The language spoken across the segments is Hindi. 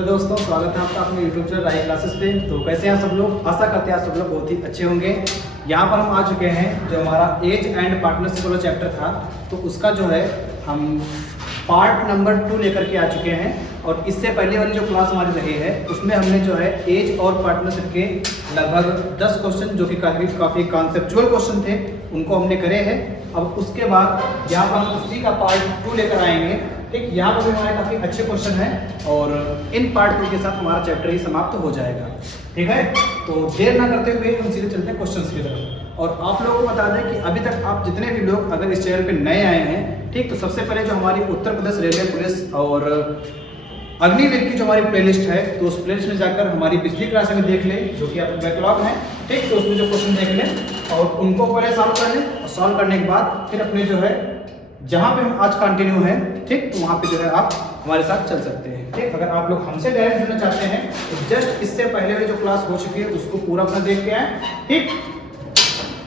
हेलो दोस्तों, स्वागत है आपका अपने यूट्यूब चैनल राही क्लासेस पे। तो कैसे हैं सब लोग? आशा करते हैं आप सब लोग बहुत ही अच्छे होंगे। यहाँ पर हम आ चुके हैं, जो हमारा एज एंड पार्टनरशिप वाला चैप्टर था, तो उसका जो है हम पार्ट नंबर 2 लेकर के आ चुके हैं। और इससे पहले वाली जो क्लास हमारी रही है उसमें हमने जो है एज और पार्टनरशिप के लगभग 10 क्वेश्चन, जो कि काफ़ी कॉन्सेप्चुअल क्वेश्चन थे, उनको हमने करे हैं। अब उसके बाद यहाँ पर हम उसी का पार्ट 2 लेकर आएंगे। ठीक, यहाँ पर भी हमारे काफ़ी अच्छे क्वेश्चन हैं और इन पार्ट 2 के साथ हमारा चैप्टर ही समाप्त हो जाएगा। ठीक है, तो देर ना करते हुए हम सीधे चलते हैं क्वेश्चंस की तरफ। और आप लोगों को बता दें कि अभी तक आप जितने भी लोग अगर इस चैनल पे नए आए हैं, ठीक, तो सबसे पहले जो हमारी उत्तर प्रदेश रेलवे पुलिस और अग्निवीर की जो हमारी प्लेलिस्ट है, तो उस प्लेलिस्ट में जाकर हमारी पिछली क्लास में देख लें, जो कि आपका बैकलॉग है। ठीक, तो उसमें जो क्वेश्चन देख लें और उनको पहले सॉल्व कर लें, और सॉल्व करने के बाद फिर अपने जो है जहाँ पे हम आज कंटिन्यू हैं, ठीक, तो वहाँ पे जो है आप हमारे साथ चल सकते हैं। ठीक, अगर आप लोग हमसे डायरेक्ट जुड़ना चाहते हैं तो जस्ट इससे पहले वाली जो क्लास हो चुकी है उसको पूरा अपना देख के आए। ठीक,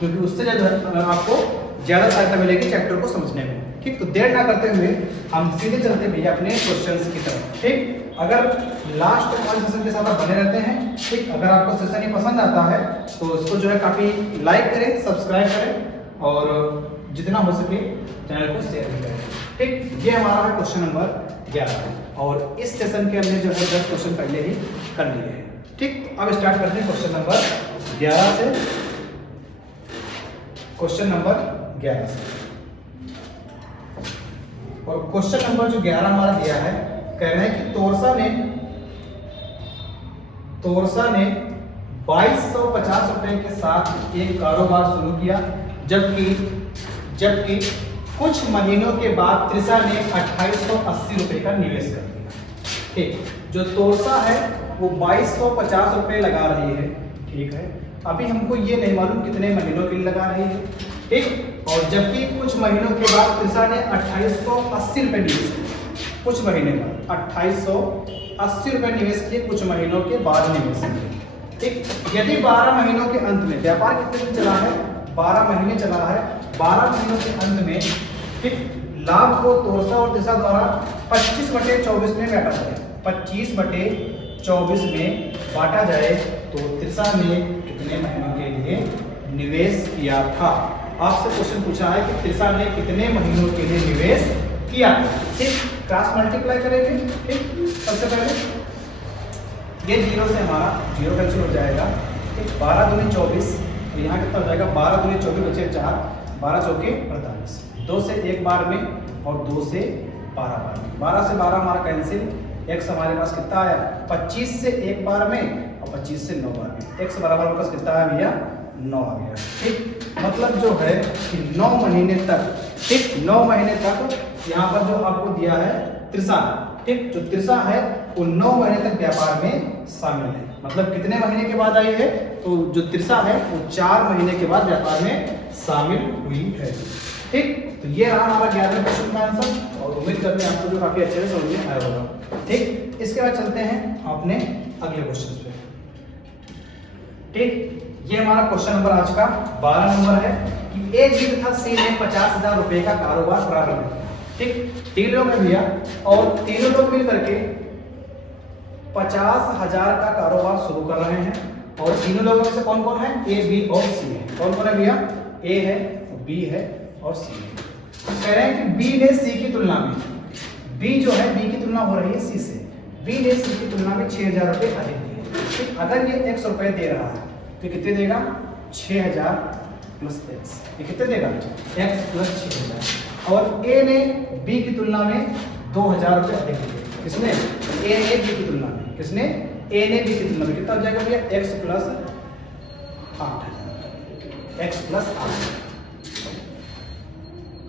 क्योंकि उससे जो है आपको ज़्यादा सहायता मिलेगी चैप्टर को समझने में। ठीक, तो देर ना करते हुए हम सीधे चलते भैया अपने क्वेश्चंस की तरफ। ठीक, अगर लास्ट वाले सेशन के साथ आप बने रहते हैं, ठीक, अगर आपको सेशन ये पसंद आता है तो इसको जो है काफ़ी लाइक करें, सब्सक्राइब करें और जितना हो सके चैनल को शेयर भी करें। ठीक, ये हमारा है क्वेश्चन नंबर 11 और इस सेशन के हमने जो है 10 क्वेश्चन पहले ही कर लिए हैं। ठीक, अब स्टार्ट करते हैं क्वेश्चन नंबर 11 से। क्वेश्चन नंबर 11 से, और क्वेश्चन नंबर जो 11 हमारा दिया है, कह रहे हैं कि तोरसा ने 2250 रुपए के साथ एक कारोबार शुरू किया, जबकि कुछ महीनों के बाद त्रिशा ने 2880 रुपए का निवेश कर दिया। ठीक, जो तोरसा है वो 2250 रुपए लगा रही है। ठीक है, अभी हमको ये नहीं मालूम कितने महीनों के लिए लगा रही है। ठीक, और जबकि कुछ महीनों के बाद त्रिशा ने 2880 रुपए निवेश किया। कुछ महीने बाद 2880 रुपए निवेश किए, कुछ महीनों के बाद निवेश किए। ठीक, यदि 12 महीनों के अंत में, व्यापार कितने दिन चला है? 12 महीने चला है। 12 महीनों के अंत में ठीक लाभ को तोरसा और त्रिशा द्वारा 25/24 में बांटा जाए। 25/24 में बांटा जाए तो त्रिशा ने कितने महीनों के लिए निवेश किया था? आपसे क्वेश्चन पूछा है कि त्रिशा ने कितने महीनों के लिए निवेश किया था। ठीक, क्रॉस मल्टीप्लाई करेंगे। ठीक, सबसे पहले ये 0 से हमारा 0 कैंसिल हो जाएगा। ठीक, 12 दूनी 24, तो यहाँ कितना हो जाएगा? 12 दूनी 24 बचे 4, 12 चौके 48, 2 से 1 बार में और 2 से 12 बार में। 12 से 12 हमारा कैंसिल। x हमारे पास कितना आया? 25 से 1 बार में और 25 से 9 बार में। x बराबर हमारे पास कितना आया भैया? 9 आ गया। ठीक, मतलब जो है कि 9 महीने तक, ठीक, 9 महीने तक यहाँ पर जो आपको दिया है त्रिशा, ठीक, जो त्रिशा है वो 9 महीने तक व्यापार में शामिल है। मतलब कितने महीने के बाद आई है? तो जो त्रिशा है वो 4 महीने के बाद व्यापार में शामिल हुई है। ठीक, तो ये रहा हमारा 11वें क्वेश्चन का आंसर और उम्मीद करते हैं आपको जो काफी अच्छे से समझ में आया होगा। ठीक, इसके बाद चलते हैं अपने अगले क्वेश्चन पे। ठीक, ये हमारा क्वेश्चन नंबर आज का 12 नंबर है कि एक दिन था सी ने 50,000 रुपए का कारोबार प्रारंभ किया। ठीक, 3 लोग हैं भैया और तीनों लोग मिल करके 50,000 का कारोबार शुरू कर रहे हैं। और तीनों लोगों में से कौन कौन है? ए, बी और सी है। कौन कौन है भैया? ए है, बी है और सी है। कह रहे हैं कि बी ने सी की तुलना में, बी जो है बी की तुलना हो रही है सी से, बी ने सी की तुलना में 6,000 रुपए अधिक दिए। ठीक, अगर ये x रुपए दे रहा है तो कितने देगा? 6,000 प्लस x। ये कितने देगा? x plus 6,000। और ए ने बी की तुलना में 2,000 रुपए अधिक दिए। किसने? ए ने बी की तुलना में। किसने? ए ने बी की तुलना में। कितना हो जाएगा भैया? x plus 8,000। x plus 8।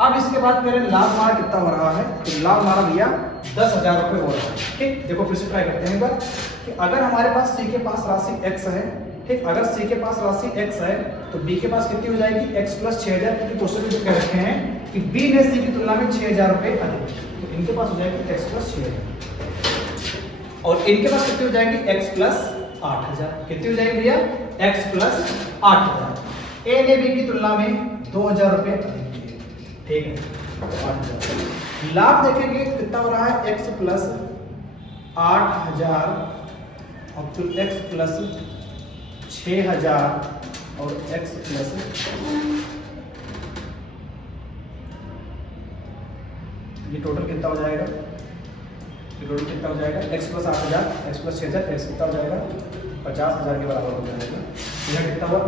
अब इसके बाद मेरे लाभ हमारा कितना हो रहा है? तो लाभ हमारा भैया 10,000 रुपए हो रहा है। ठीक, देखो फिर से ट्राई करते हैं एक बार कि अगर हमारे पास सी के पास राशि x है, ठीक, अगर सी के पास राशि x है तो b के पास कितनी हो जाएगी? x plus 6,000। क्योंकि क्वेश्चन में कह रखे हैं कि b ने सी की तुलना में 6,000 रुपए अधिक, तो इनके पास हो जाएगी x प्लस 6,000 और इनके पास कितनी हो जाएगी? x plus 8,000। कितनी हो जाएगी भैया? x plus 8,000। ए ने बी की तुलना में 2,000 रुपए अधिक। ठीक है, लाभ देखेंगे कितना हो रहा है? x plus 8,000 up to x plus 6,000 और x प्लस ये टोटल कितना हो जाएगा? ये टोटल कितना हो जाएगा? x plus 8,000 x plus 6,000 x कितना हो जाएगा? 50,000 के बराबर हो जाएगा। यह कितना हुआ?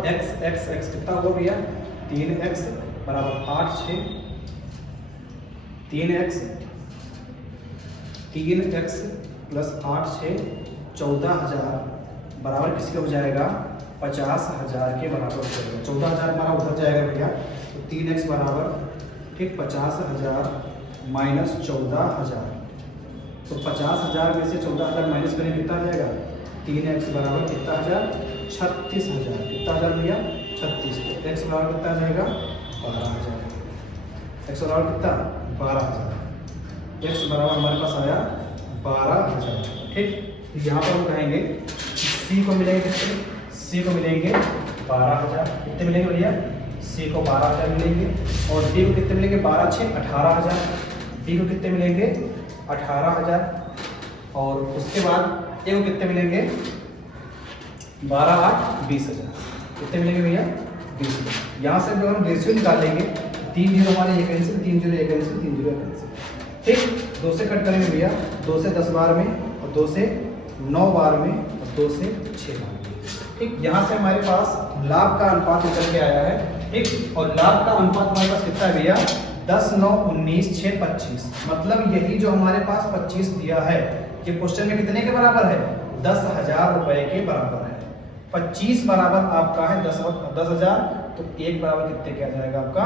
x कितना हुआ भैया? 3x बराबर 8 6 3x प्लस 8 6 14,000 बराबर किसके हो जाएगा? 50,000 के बराबर हो जाएगा। 14,000 हमारा उधर जाएगा भैया, तो 3x बराबर ठीक 50,000 माइनस 14,000, तो 50,000 में से 14,000 माइनस करें कितना आ जाएगा? 3x बराबर कितना हजार? 36,000। कितना हजार भैया? 36। तो x बराबर कितना आ जाएगा? 12,000। x बराबर कितना? 12,000। x बराबर हमारे पास आया 12,000। ठीक, यहाँ पर हम कहेंगे c को मिलेंगे कितने? c को मिलेंगे 12,000। कितने मिलेंगे भैया? c को 12,000 मिलेंगे। और d को कितने मिलेंगे? 12 6 18,000। d को कितने मिलेंगे? 18,000। और उसके बाद ए को कितने मिलेंगे? 12 8 20,000। कितने मिलेंगे भैया? 20,000। यहाँ से जब हम रेशियो निकालेंगे 3 0 हमारे ये कैंसिल, 3 0 ये कैंसिल, 3 0 कैंसिल। ठीक, 2 से कट करेंगे भैया, 2 से 10 बार में, और 2 से 9 बार में, और 2 से 6 बार में। ठीक, यहाँ से हमारे पास लाभ का अनुपात निकल के आया है। ठीक, और लाभ का अनुपात हमारे पास कितना है भैया? 10 9 19 6 25। मतलब यही जो हमारे पास 25 दिया है, ये क्वेश्चन में कितने के बराबर है? 10,000 रुपए के बराबर है। 25 बराबर आपका है 10,000, तो 1 बराबर कितने के आ जाएगा आपका?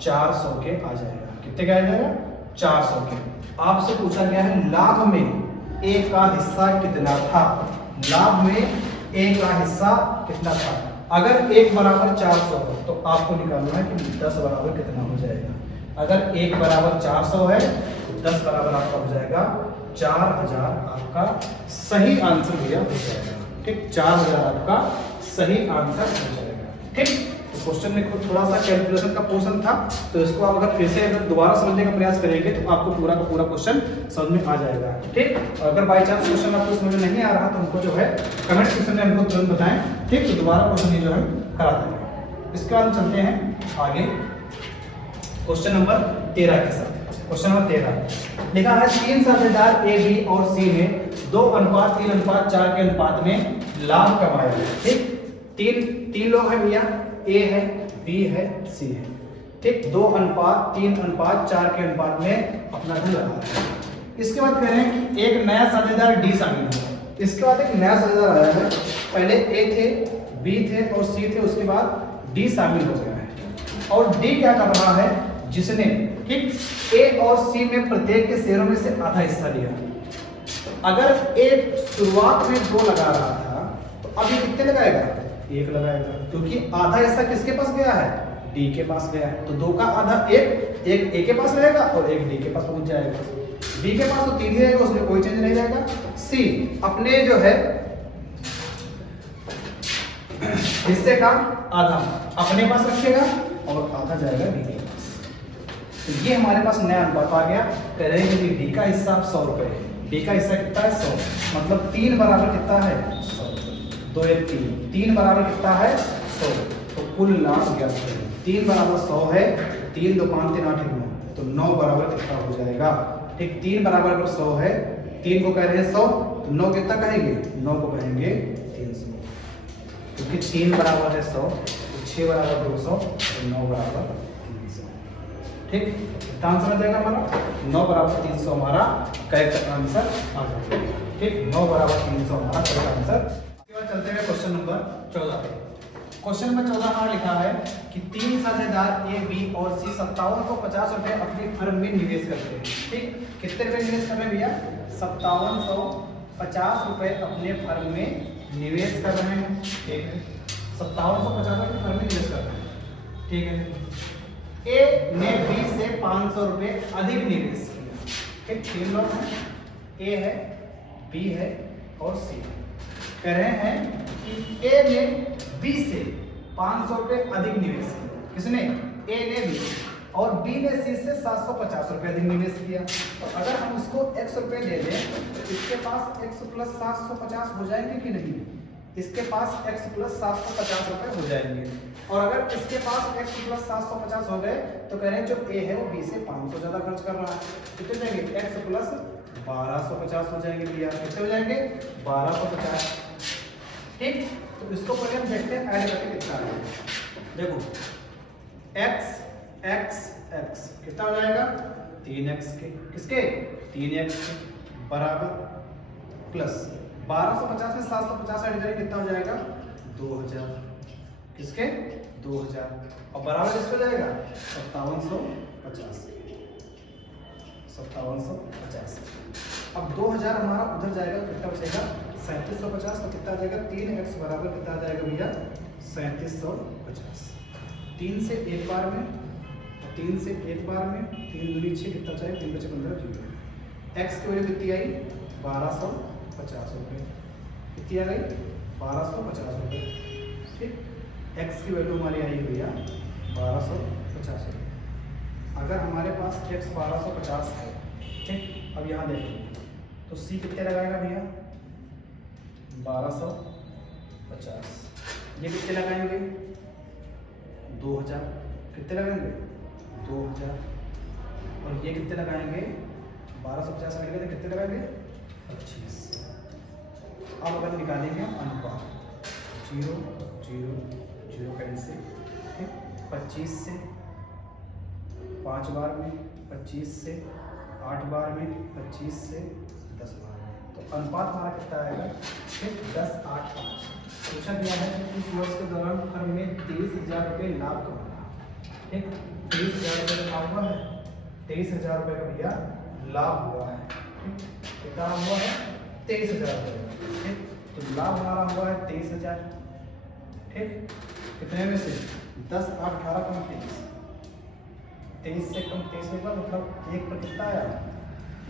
400 के आ जाएगा। कितने का आ जाएगा? 400 के। आपसे पूछा गया है लाभ में ए का हिस्सा कितना था? लाभ में ए का हिस्सा कितना था? अगर 1 बराबर 400 हो तो आपको निकालना है कि 10 बराबर कितना हो जाएगा। अगर 1 बराबर 400 है तो 10 बराबर आपका हो जाएगा 4,000। आपका सही आंसर भैया हो जाएगा। ठीक, 4,000 आपका सही आंसर हो जाएगा। ठीक, तो क्वेश्चन में थोड़ा सा कैलकुलेशन का पोर्शन था, तो इसको आप अगर फिर से अगर दोबारा समझने का प्रयास करेंगे तो आपको पूरा का पूरा क्वेश्चन समझ में आ जाएगा। ठीक, अगर बाई चांस क्वेश्चन आपको समझ में नहीं आ रहा तो हमको जो है कमेंट सेक्शन में हमको तुरंत बताएं। ठीक, तो दोबारा क्वेश्चन जो है करा देंगे। इसके बाद चलते हैं आगे क्वेश्चन नंबर 13 के साथ। क्वेश्चन नंबर 13 लिखा है 3 साझेदार ए बी और सी ने 2:3:4 के अनुपात में लाभ कमाया है। ठीक, तीन लोग हैं भैया, ए है, बी है, सी है। ठीक, 2:3:4 के अनुपात में अपना धन लगा है। इसके बाद कह रहे हैं कि एक नया साझेदार डी शामिल हुआ। इसके बाद एक नया साझेदार आया है, पहले ए थे, बी थे और सी थे, उसके बाद डी शामिल हो गया है। और डी क्या कर रहा है? जिसने ठीक ए और सी में प्रत्येक के शेयरों में से आधा हिस्सा लिया। अगर ए शुरुआत में 2 लगा रहा था तो अभी कितने लगाएगा? 1 लगाएगा, क्योंकि आधा हिस्सा किसके पास गया है? डी के पास गया है। तो 2 का आधा एक ए के पास रहेगा और एक डी के पास पहुंच जाएगा। बी के पास तो 3 ही रहेगा, उसमें कोई चेंज नहीं रहेगा। सी अपने जो है हिस्से का आधा अपने पास रखेगा और आधा जाएगा डी के पास। तो ये हमारे पास नया अनुपात आ गया। कह रहे हैं कि डी का हिस्सा 100 रुपए है। डी का हिस्सा कितना है? 100। मतलब 3 बराबर कितना है? 100। 2 1 3 बराबर कितना है? 100। तो कुल लाभ ज्ञात करें। 3 बराबर 100 है, 3 2 5 3 8 9, तो 9 बराबर कितना हो जाएगा? ठीक, 3 बराबर अगर 100 है, 3 को कह रहे हैं 100, तो 9 कितना कहेंगे? 9 को कहेंगे 300। क्योंकि 3 बराबर है 100, तो 6 बराबर 200, तो 9 बराबर 300। ठीक, कितना आंसर आ जाएगा हमारा? 9 बराबर 300 हमारा करेक्ट आंसर आ जाएगा। ठीक, 9 बराबर 300 हमारा करेक्ट आंसर। इसके बाद चलते हैं क्वेश्चन नंबर 14 पे। क्वेश्चन नंबर 14 हमारा लिखा है कि 3 साझेदार ए बी और सी 5750 रुपए अपनी फर्म में निवेश करते हैं। ठीक, कितने रुपए निवेश कर रहे हैं भैया? 5750 रुपए अपने फर्म में निवेश कर रहे हैं। ठीक है, 5750 रुपए फर्म में निवेश कर रहे हैं। ठीक है, ए ने बी से 500 रुपए अधिक निवेश किया। ठीक, 3 लोग हैं, ए है, बी है और सी है। कह रहे हैं कि ए ने बी से 500 रुपए अधिक निवेश किया। किसने? ए ने बी। और बी ने सी से 750 रुपये अधिक निवेश किया। तो अगर हम उसको x रुपये दे दें तो इसके पास x प्लस 750 हो जाएंगे कि नहीं? इसके पास x प्लस 750 रुपये हो जाएंगे। और अगर इसके पास x प्लस 750 हो गए तो कह रहे हैं जो a है वो b से 500 ज़्यादा खर्च कर रहा है। कितने हो जाएंगे? x प्लस 1250 हो जाएंगे भैया। कितने हो जाएंगे? 1250। ठीक, तो इसको पहले हम देखते हैं ऐड करके कितना है। देखो x x x कितना हो जाएगा? 3x के किसके? 3x के बराबर प्लस 1250 में 750 ऐड करें कितना हो जाएगा? 2000 किसके? 2000 और बराबर किसको जाएगा? 5750 5750। अब 2000 हमारा उधर जाएगा तो कितना बचेगा? 3750। तो कितना आ जाएगा? 3x बराबर कितना आ जाएगा भैया? 3750। 3 से एक बार में 3 से एक बार में 3 दूनी 6 कितना चाहिए? 3 बचे 15 जीरो। x की वैल्यू कितनी आई? 1250 रुपये। कितनी आ गई? 1250 रुपये। ठीक, x की वैल्यू हमारी आई भैया 1250 रुपये। अगर हमारे पास x 1250 है, ठीक, अब यहाँ देखो तो c कितने लगाएगा भैया? 1250। ये कितने लगाएंगे? 2000। कितने लगाएंगे? 2000। और ये कितने लगाएंगे? 1250 में तो कितने लगाएंगे? 25। अब अगर निकालेंगे अनुपात 0 0 0 कैंसिल। ठीक, 25 से 5 बार में, 25 से 8 बार में, 25 से 10 बार में, तो अनुपात हमारा कितना आएगा? 10 8 5। पूछा गया है कि इस वर्ष के दौरान फर्म में 23,000 रुपये लाभ कमाना। ठीक, 23,000 रुपये का लाभ हुआ है। 23,000 रुपये का भैया लाभ हुआ है। ठीक, कितना हुआ है? 23,000 रुपये। ठीक, तो लाभ हमारा हुआ है 23,000। ठीक, कितने में से? 10 8 18 कम 23। 23 से कम 23 होगा मतलब 1 पर कितना आया?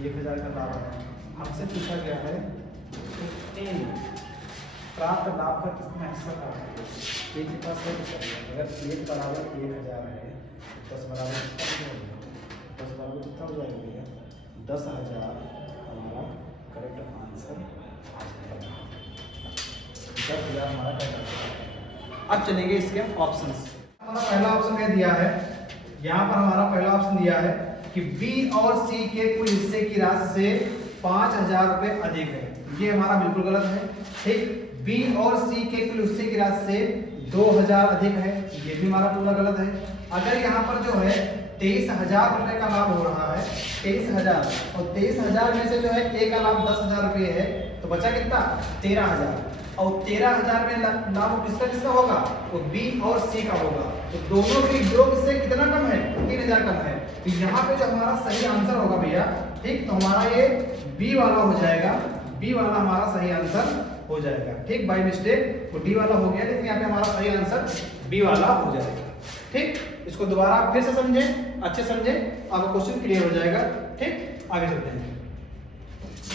1000 का लाभ है। हमसे पूछा गया है प्राप्त लाभ का कितना हिस्सा प्राप्त करें। एक के पास है अगर 1 बराबर 1000 है, 10 बराबर कितना हो जाएगा? 10 बराबर कितना हो जाएगा भैया? 10,000 हमारा करेक्ट आंसर आ जाएगा। 10,000 हमारा करेक्ट आंसर। अब चलेंगे इसके ऑप्शंस। हमारा पहला ऑप्शन क्या दिया है? यहाँ पर हमारा पहला ऑप्शन दिया है कि बी और सी के कुल हिस्से की राशि से 5,000 रुपये अधिक है। ये हमारा बिल्कुल गलत है। ठीक, बी और सी के कुल हिस्से की राशि से 2,000 अधिक है। ये भी हमारा पूरा गलत है। अगर यहाँ पर जो है 23,000 रुपये का लाभ हो रहा है, 23,000, और 23,000 में से जो है एक का लाभ 10,000 रुपये है, तो बचा कितना? 13,000। और 13,000 में लाभ किसका किसका होगा? वो बी और सी का होगा। तो दोनों के योग से कितना कम है? 3,000 कम है। तो यहाँ पे जो हमारा सही आंसर होगा भैया, ठीक, तो हमारा ये बी वाला हो जाएगा। बी वाला हमारा सही आंसर हो जाएगा। ठीक, बाय मिस्टेक वो डी वाला हो गया, लेकिन यहाँ पे हमारा सही आंसर बी वाला हो जाएगा। ठीक, इसको दोबारा आप फिर से समझें, अच्छे समझें, आपका क्वेश्चन क्लियर हो जाएगा। ठीक, आगे चलते हैं।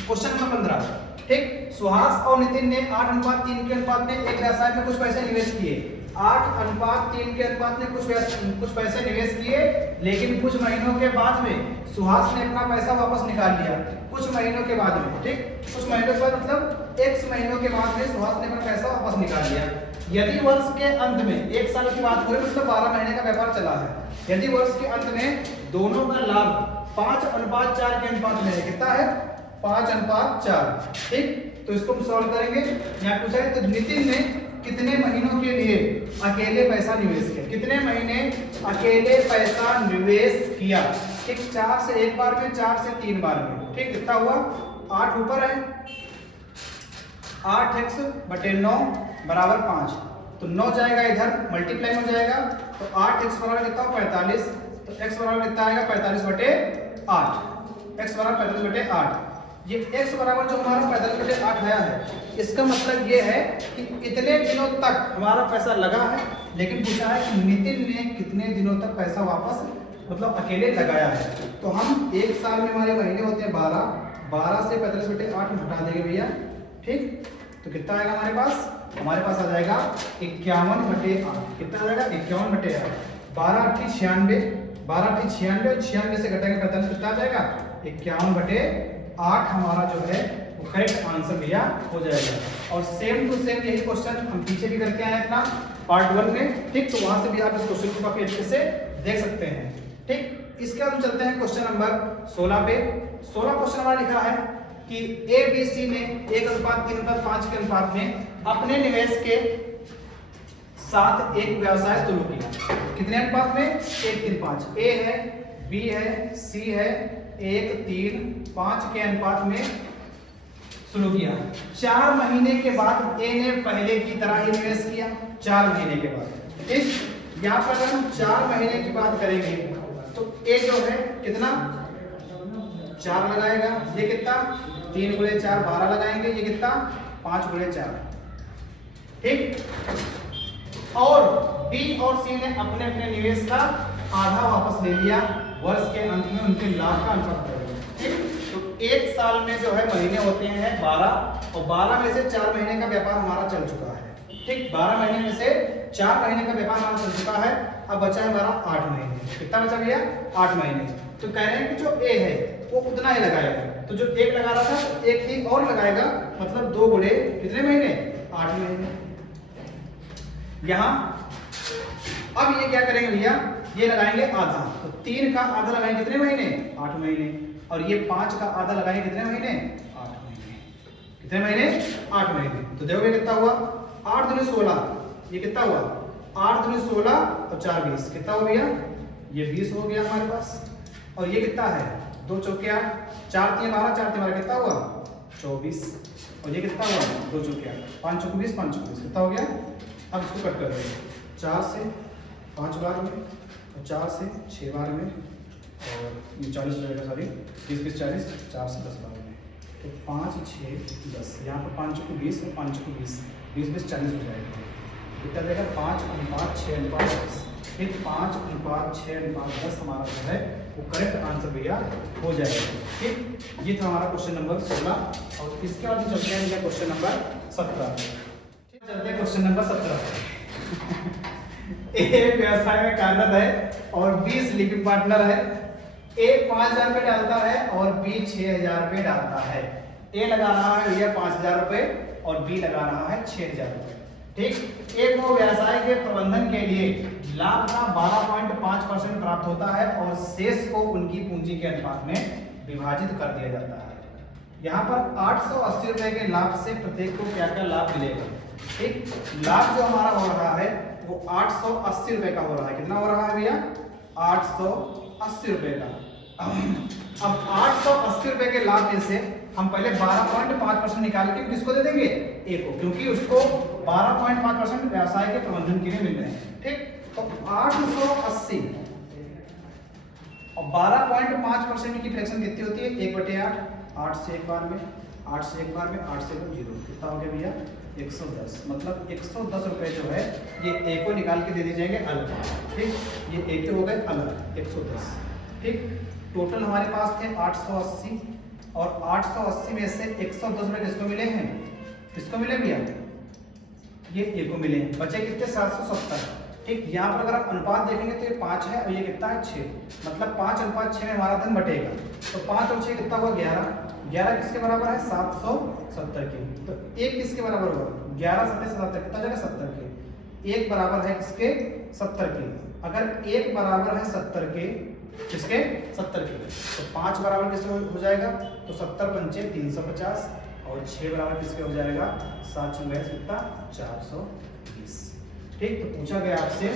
Question number 15। ठीक, सुहास और नितिन ने 8:3 के अनुपात में एक व्यवसाय में कुछ पैसे निवेश किए। 8:3 के अनुपात में कुछ पैसे निवेश किए, लेकिन कुछ महीनों के बाद में सुहास ने अपना पैसा वापस निकाल लिया। कुछ महीनों के बाद में, ठीक, कुछ महीनों के बाद मतलब x महीनों के बाद में सुहास ने अपना पैसा वापस निकाल लिया। यदि वर्ष के अंत में, 1 साल की बात हो रही मतलब 12 महीने का व्यापार चला है, यदि वर्ष के अंत में दोनों का लाभ 5:4 के अनुपात में है, कितना है? 5:4। ठीक, तो इसको हम सॉल्व करेंगे। यहाँ पूछा है तो नितिन ने कितने महीनों के लिए अकेले पैसा निवेश किया? कितने महीने अकेले पैसा निवेश किया? ठीक, 4 से एक बार में, 4 से 3 बार में। ठीक, कितना हुआ? 8 ऊपर है, 8x/9 बराबर 5। तो 9 जाएगा इधर, मल्टीप्लाई हो जाएगा, तो 8x बराबर कितना? 45। तो x बराबर कितना आएगा? 45/8। x बराबर 45/8। ये x बराबर जो हमारा 45/8 आया है, इसका मतलब ये है कि इतने दिनों तक हमारा पैसा लगा है, लेकिन पूछा है कि नितिन ने कितने दिनों तक पैसा वापस मतलब अकेले लगाया है। तो हम 1 साल में हमारे महीने होते हैं 12, 12 से 45/8 हम हटा देंगे भैया। ठीक, तो कितना आएगा हमारे पास? हमारे पास आ जाएगा 51/8। कितना आ जाएगा? 51/8। 12 × 8 = 96, 12 × 96 और 96 से घटाएंगे 45 कितना आ जाएगा 51/8 हमारा जो है वो करेक्ट आंसर भैया हो जाएगा। और सेम टू सेम यही क्वेश्चन हम पीछे भी करके आए अपना पार्ट 1 में, ठीक। तो वहां से भी आप इस क्वेश्चन को काफी अच्छे से देख सकते हैं, ठीक। इसके बाद हम चलते हैं क्वेश्चन नंबर 16 पे। 16 क्वेश्चन हमारा लिखा है कि ए बी सी ने 1:3:5 के अनुपात में अपने निवेश के साथ एक व्यवसाय शुरू किया। कितने अनुपात में 1:3:5। ए है, बी है, सी है, 1:3:5 के अनुपात में शुरू किया। 4 महीने के बाद ए ने पहले की तरह ही निवेश किया। 4 महीने के बाद, ठीक। यहाँ पर अगर हम 4 महीने की बात करेंगे तो ए जो है कितना 4 लगाएगा, ये कितना 3 × 4 12 लगाएंगे, ये कितना 5 × 4, ठीक। और बी और सी ने अपने अपने निवेश का आधा वापस ले लिया। वर्ष के अंत में उनके लाभ का अनुपात करेंगे, ठीक। तो 1 साल में जो है महीने होते हैं 12 और 12 में से 4 महीने का व्यापार हमारा चल चुका है, ठीक। 12 महीने में से 4 महीने का व्यापार हमारा चल चुका है। अब बचा है हमारा 8 महीने। कितना बचा भैया 8 महीने। तो कह रहे हैं कि जो ए है वो उतना ही लगाएगा। तो जो 1 लगा रहा था तो 1 ही और लगाएगा, मतलब 2 × कितने महीने 8 महीने। यहाँ अब ये क्या करेंगे भैया, ये लगाएंगे आधा। तो 3 का आधा लगाएंगे कितने महीने 8 महीने, और ये 5 का आधा लगाएंगे कितने महीने 8 महीने। कितने महीने 8 महीने। तो देखोगे कितना हुआ 8 × 16, ये कितना हुआ 8 × 16 और 4 20, कितना हो गया ये 20 हो गया हमारे पास। और ये कितना है 2 चौके 8, 4 × 3 12, 4 × 3 12 कितना हुआ 24, और ये कितना हुआ 2 चौके 8, 5 चौके 20, 5 चौके 20 कितना हो गया। अब इसको कट कर देंगे 4 से 5 बार में और 4 से 6 बार में, और ये 40 हो जाएगा, सॉरी 20 20 40, 4 से 10 बार में। तो 5 6 10, यहाँ पर 5 चौके 20 और 5 चौके 20, 20 20 40 हो जाएगा। कितना जाएगा 5:6:10, फिर 5:6:10 हमारा जो है वो करेक्ट आंसर भैया हो जाएगा, ठीक। ये था हमारा क्वेश्चन नंबर 16। और इसके बाद चलते हैं क्वेश्चन नंबर 17। चलते हैं क्वेश्चन नंबर 17। ए व्यवसाय में कार्यरत है और बी स्लीपिंग पार्टनर है। ए 5000 रुपए डालता है और बी 6000 रुपए डालता है। ए लगा रहा है भैया 5000 रुपए और बी लगा रहा है 6000 रुपए, ठीक। ए को व्यवसाय के प्रबंधन के लिए लाभ का 12.5% प्राप्त होता है और शेष को उनकी पूंजी के अनुपात में विभाजित कर दिया जाता है। यहाँ पर 880 रुपए के लाभ से प्रत्येक को क्या क्या लाभ मिलेगा, ठीक। लाभ जो हमारा हो रहा है वो 880 रुपए का हो रहा है। कितना हो रहा है भैया 880 रुपए का। अब 880 रुपए के लाभ में से हम पहले 12.5% निकाल के किसको दे देंगे ए को, क्योंकि उसको 12.5% व्यवसाय के प्रबंधन के लिए मिल रहे हैं, ठीक। तो 880 और 12.5% की फ्रैक्शन कितनी होती है 1/8, 8 से 1 बार में, 8 से 1 बार में, 8 से 0, कितना हो गया भैया 110। मतलब 110 रुपए जो है ये ए को निकाल के दे दिए जाएंगे अलग, ठीक। ये ए के हो गए अलग 110, ठीक। टोटल हमारे पास थे 880 और 880 में से 110 रुपए किसको मिले हैं, किसको मिले भैया ये ए को मिले हैं। बचे कितने 770, ठीक। यहाँ पर अगर आप अनुपात देखेंगे तो ये 5 है और ये कितना है 6, मतलब 5:6 में हमारा धन बटेगा। तो 5 और 6 कितना हुआ 11, 11 किसके बराबर है 770 के। तो 1 किसके बराबर होगा 11 7 77 कितना जाएगा 70 के। 1 बराबर है किसके 70 के। अगर 1 बराबर है 70 के, किसके 70 के, तो 5 बराबर किसके हो जाएगा तो 70 पंचे 350 और 6 बराबर किसके हो जाएगा 7 6 कितना 420, ठीक। तो पूछा गया आपसे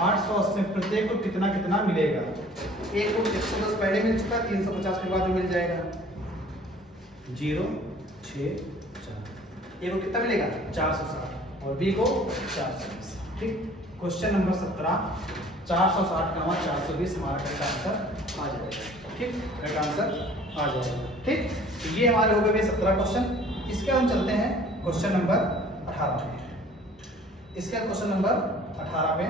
880 प्रत्येक को कितना कितना मिलेगा। एक को 110 पहले मिल चुका, 350 के बाद में मिल जाएगा 0 6 4। ए को कितना मिलेगा 460 और बी को 420, ठीक। क्वेश्चन नंबर 17 460 का 420 हमारा करेक्ट आंसर आ जाएगा, ठीक। करेक्ट आंसर आ जाएगा, ठीक। तो ये हमारे हो गए 17 क्वेश्चन। इसके हम चलते हैं क्वेश्चन नंबर 18 पे। इसके क्वेश्चन नंबर 18 पे,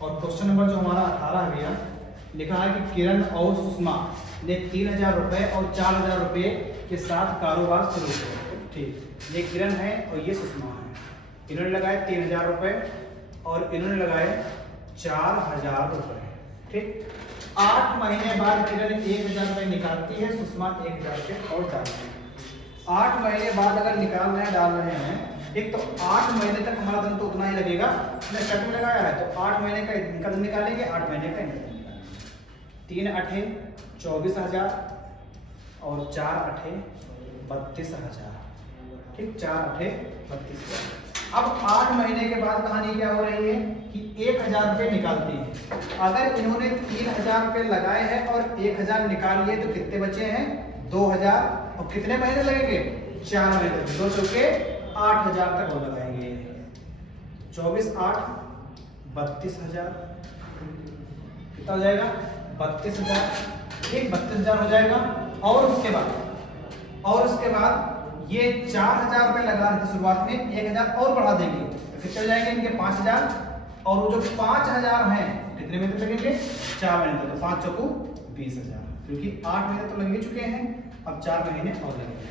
और क्वेश्चन नंबर जो हमारा 18 है भैया लिखा है कि किरण और सुषमा ने 3000 रुपए और 4000 रुपए के साथ कारोबार शुरू किया, ठीक। ये किरण है और ये सुषमा है। इन्होंने लगाए 3000 रुपए और इन्होंने लगाए 4000 रुपए, ठीक। 8 महीने बाद किरण 1000 रुपये निकालती है, सुषमा 1000 रुपये और डालती है। 8 महीने बाद अगर निकाल रहे हैं, डाल रहे हैं, ठीक, तो 8 महीने तक हमारा धन तो उतना ही लगेगा। हमने शर्त में लगाया है तो 8 महीने का इनका धन निकालेंगे, 8 महीने का इनका धन निकालेंगे। 3 अठे 24,000 और 4 अठे 32,000, ठीक, 4 अठे 32,000। अब 8 महीने के बाद कहानी क्या हो रही है कि 1000 रुपये निकालती है। अगर इन्होंने 3000 रुपये लगाए हैं और 1000 निकाल लिए तो कितने बचे हैं? 2000। और कितने महीने लगेंगे? 4 महीने तक। 2 चौके 8000 तक वो लगाएंगे। 24 8 32,000, कितना हो जाएगा? 32,000, ठीक, 32,000 हो जाएगा। और उसके बाद ये 4000 रुपये लगा रहे थे शुरुआत में, 1000 और बढ़ा देंगे तो कितने हो जाएंगे इनके? 5000। और वो जो 5000 हैं कितने महीने तक लगेंगे? 4 महीने तक। तो 5 चौकू 20,000, क्योंकि 8 महीने तो लग ही चुके हैं, अब 4 महीने और लगेंगे,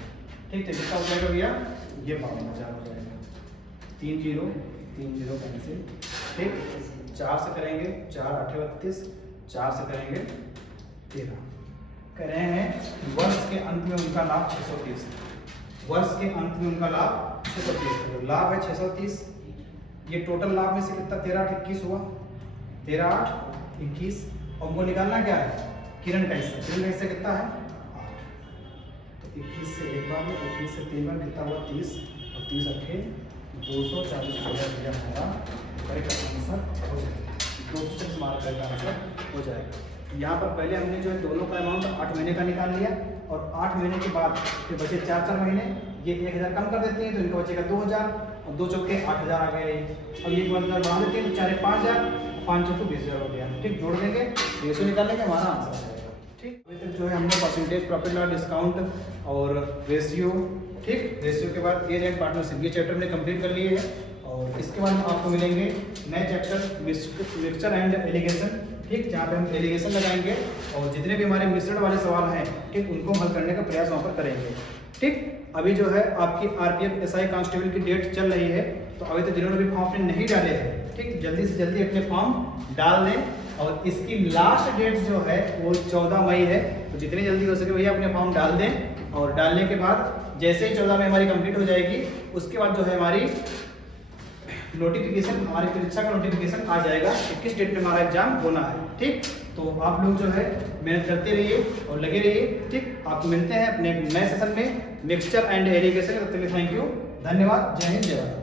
ठीक। तो कितना हो जाएगा भैया? ये 52,000 हो जाएगा। 3 0 3 0 कैंसिल, ठीक। 4 से करेंगे 4 8 32, 4 से करेंगे 13। कह रहे हैं वर्ष के अंत में उनका लाभ 630, वर्ष के अंत में उनका लाभ 630, लाभ है 630। ये टोटल लाभ में से कितना? 13 8 21 हुआ, 13 8 21। और हमको निकालना क्या है? किरण का हिस्सा। किरण का हिस्सा कितना है? 8। तो 21 से एक बार में, 21 से 3 बार, कितना हुआ? 30। और 30 अट्ठे 240 हो जाएगा हमारा करेक्ट आंसर हो जाएगा। 240 मार्क करेक्ट आंसर हो जाएगा। यहाँ पर पहले हमने जो है दोनों का अमाउंट 8 महीने का निकाल लिया, और 8 महीने के बाद फिर बचे 4 महीने, ये 1000 कम कर देते हैं तो इनका बचेगा 2000, और 2 चौके 8000 आ गए। अब ये 2000 बढ़ा देते हैं तो 4 5000, 5 चौके 20,000 हो गया, ठीक। जोड़ देंगे, रेशियो निकालेंगे, हमारा आंसर आ जाएगा, ठीक। अभी तक जो है हमने परसेंटेज, प्रॉफिट लॉस, डिस्काउंट और रेशियो, ठीक। रेशियो के बाद एज एंड पार्टनरशिप, ये चैप्टर हमने कंप्लीट कर लिए हैं। और इसके बाद आपको मिलेंगे नए चैप्टर मिक्सचर एंड एलिगेशन, ठीक, जहाँ पे हम एलिगेशन लगाएंगे और जितने भी हमारे मिश्रण वाले सवाल हैं, ठीक, उनको हल करने का प्रयास वहाँ पर करेंगे, ठीक। अभी जो है आपकी आरपीएफ एसआई कांस्टेबल की डेट चल रही है, तो अभी तो जिन्होंने भी फॉर्म अपने नहीं डाले हैं, ठीक, जल्दी से जल्दी अपने फॉर्म डाल दें। और इसकी लास्ट डेट जो है वो 14 मई है, तो जितनी जल्दी हो सके भैया अपने फॉर्म डाल दें। और डालने के बाद जैसे ही 14 मई हमारी कंप्लीट हो जाएगी, उसके बाद जो है हमारी नोटिफिकेशन, हमारी परीक्षा का नोटिफिकेशन आ जाएगा कि किस डेट में हमारा एग्जाम होना है, ठीक। तो आप लोग जो है मेहनत करते रहिए और लगे रहिए, ठीक। आपको मिलते हैं अपने नए सेशन में मिक्सचर एंड एलिगेशन। तब तक के लिए थैंक यू, धन्यवाद, जय हिंद, जय भारत।